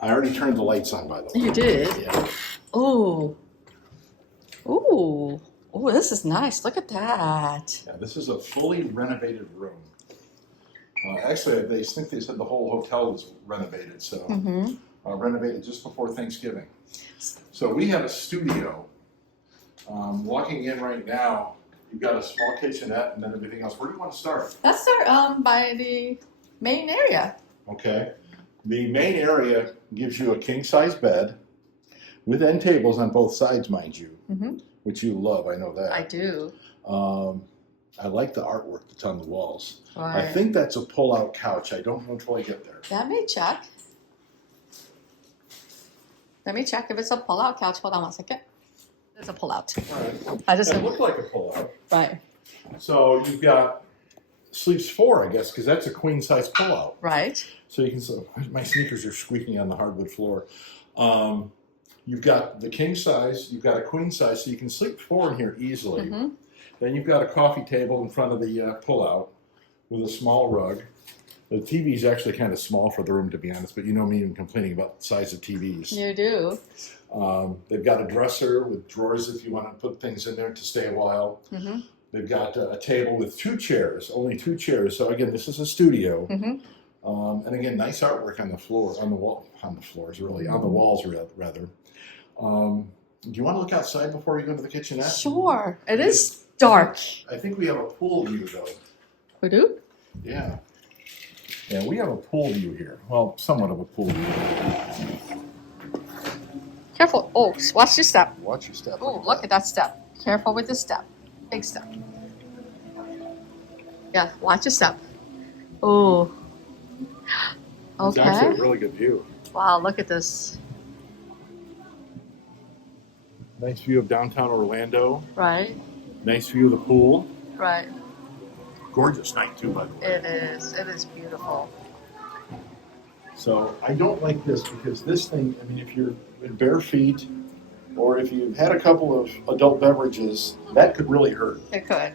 I already turned the lights on, by the way. You did? Yeah. Oh. Ooh. Oh, this is nice. Look at that. Yeah, this is a fully renovated room. Actually, they said the whole hotel was renovated, so renovated just before Thanksgiving. So we have a studio. Walking in right now, you've got a small kitchenette and then everything else. Where do you want to start? Let's start by the main area. Okay. The main area gives you a king-size bed with end tables on both sides, mind you, which you love. I know that. I do. I like the artwork that's on the walls. Right. I think that's a pull-out couch. I don't know until I get there. Let me check. Let me check if it's a pull-out couch. Hold on 1 second. It's a pull-out. Right. I just It looked like a pull-out. right. So you've got sleeps 4, I guess, because that's a queen-size pull-out. Right. So you can. My sneakers are squeaking on the hardwood floor. You've got the king size. You've got a queen size, so you can sleep 4 in here easily. Then you've got a coffee table in front of the pull-out with a small rug. The TV is actually kind of small for the room, to be honest, but you know me even complaining about the size of TVs. You do. They've got a dresser with drawers if you want to put things in there to stay a while. They've got a table with 2 chairs, only 2 chairs. So again, this is a studio. And again, nice artwork on the floor, on the walls rather. Do you want to look outside before you go to the kitchenette? Sure. It is dark. I think we have a pool view though. We do? Yeah. Yeah, we have a pool view here. Well, somewhat of a pool view. Careful. Oh, watch your step. Watch your step. Oh, look at that step. Careful with the step. Big step. Yeah, watch your step. Oh. It's Okay. actually a really good view. Wow, look at this. Nice view of downtown Orlando. Right. Nice view of the pool. Right. Gorgeous night too, by the way. It is. It is beautiful. So I don't like this because this thing, I mean, if you're in bare feet or if you've had a couple of adult beverages, that could really hurt. It could.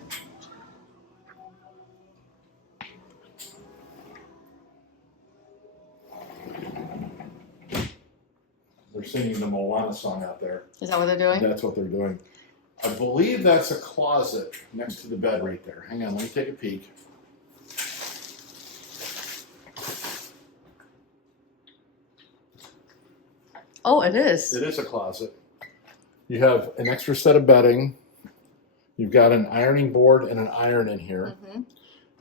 They're singing the Moana song out there. Is that what they're doing? That's what they're doing. I believe that's a closet next to the bed right there. Hang on, let me take a peek. Oh, it is. It is a closet. You have an extra set of bedding. You've got an ironing board and an iron in here.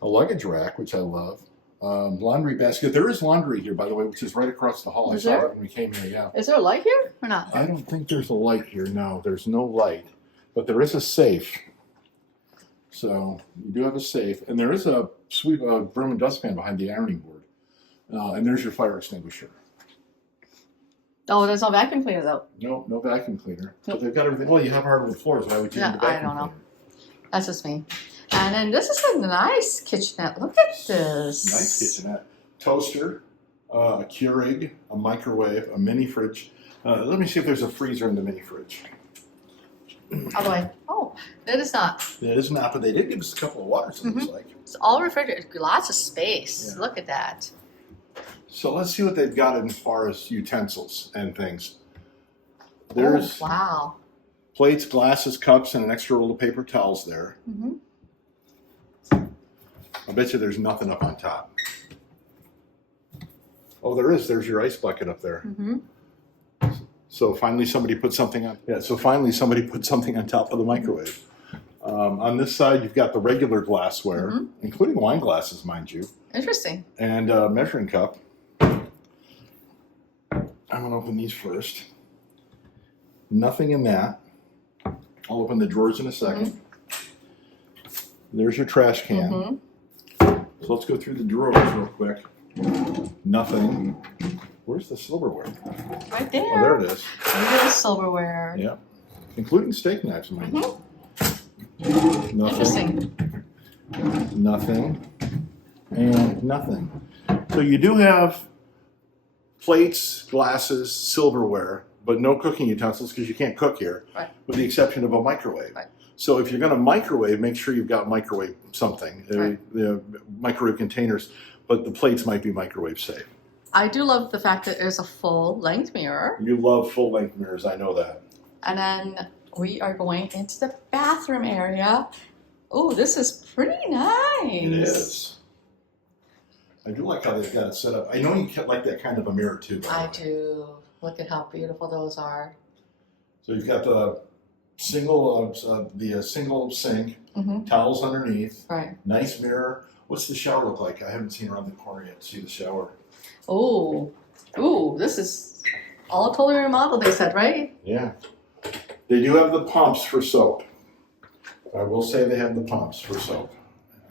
A luggage rack, which I love. Laundry basket. There is laundry here, by the way, which is right across the hall. Is I saw there? it when we came here, yeah. Is there a light here or not? I don't think there's a light here. No, there's no light. But there is a safe. So you do have a safe. And there is a broom and dustpan behind the ironing board. And there's your fire extinguisher. Oh, there's no vacuum cleaner though. No, no vacuum cleaner. But they've got everything. Well, you have hardwood floors. Why would you need a vacuum I don't know. cleaner? That's just me. And then this is a nice kitchenette. Look at this. Nice kitchenette. Toaster, a Keurig, a microwave, a mini fridge. Let me see if there's a freezer in the mini fridge. All the way. Oh, it is not. It is not, but they did give us a couple of waters, it looks like. It's all refrigerated. Lots of space. Yeah. Look at that. So let's see what they've got as far as utensils and things. There's wow. plates, glasses, cups, and an extra roll of paper towels there. I bet you there's nothing up on top. Oh, there is. There's your ice bucket up there. So finally somebody put something on. Yeah, so finally somebody put something on top of the microwave. On this side, you've got the regular glassware, including wine glasses, mind you. Interesting. And a measuring cup. I'm going to open these first. Nothing in that. I'll open the drawers in a second. There's your trash can. So let's go through the drawers real quick. Nothing. Where's the silverware? Right there. Oh, there it is. There's silverware. Yeah. Including steak knives, mind you. Nothing. Interesting. Nothing. And nothing. So you do have plates, glasses, silverware, but no cooking utensils because you can't cook here, with the exception of a microwave. So if you're going to microwave, make sure you've got microwave something, the microwave containers, but the plates might be microwave safe. I do love the fact that there's a full-length mirror. You love full-length mirrors, I know that. And then we are going into the bathroom area. Oh, this is pretty nice. It is. I do like how they've got it set up. I know you like that kind of a mirror too. I do. Look at how beautiful those are. So you've got the single sink, towels underneath, Right. nice mirror. What's the shower look like? I haven't seen around the corner yet to see the shower. Oh, ooh, this is all totally remodeled, they said, right? Yeah. They do have the pumps for soap. I will say they have the pumps for soap.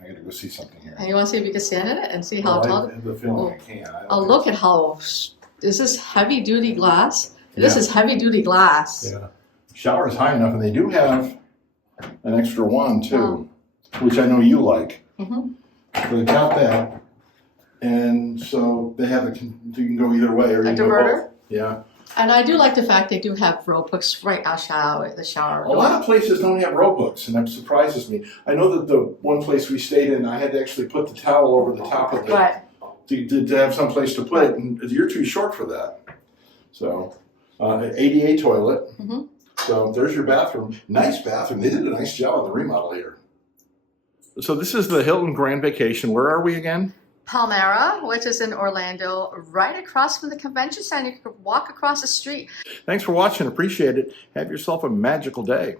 I gotta go see something here. And you want to see if you can stand in it and see how tall? I have the feeling I can. Oh, look at how, is this heavy duty glass? This is heavy duty glass. Yeah. Shower is high enough, and they do have an extra one too, which I know you like. So they've got that, and so they have you can go either way, or you A can go diverter? both. Yeah. And I do like the fact they do have rope hooks right outside the shower. A lot of places don't have rope hooks, and that surprises me. I know that the one place we stayed in, I had to actually put the towel over the top of it to have some place to put it, and you're too short for that. So, ADA toilet. So there's your bathroom. Nice bathroom. They did a nice job on the remodel here. So this is the Hilton Grand Vacation. Where are we again? Palmeras, which is in Orlando, right across from the convention center. You could walk across the street. Thanks for watching. Appreciate it. Have yourself a magical day.